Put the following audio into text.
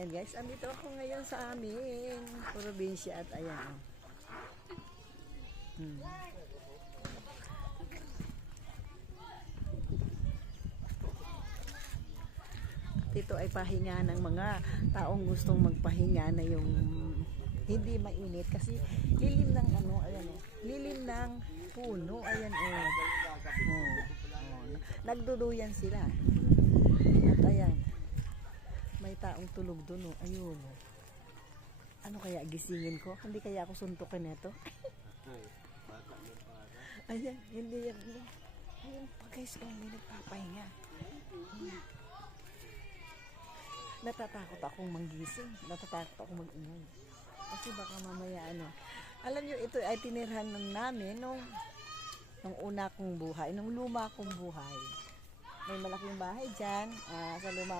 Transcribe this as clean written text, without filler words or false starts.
Ayan guys, andito ako ngayon sa aming probinsya at ayan. Dito ay pahinga ng mga taong gustong magpahinga na yung hindi mainit kasi lilim ng ano, ayan oh. Lilim ng puno, ayan oh. Nagduduyan sila. At ayan, may taong tulog doon oh. Ayun oh. Ano kaya gisingin ko? Hindi kaya ako suntukin nito? Ayan, hindi yan. Ayun pa guys, kung may nagpapahinga. Natatakot akong manggising. Natatakot akong mag-ingay. Kasi baka mamaya ano. Alam nyo, ito ay tinirhan namin nung una kong buhay, nung luma kong buhay. May malaking bahay dyan sa luma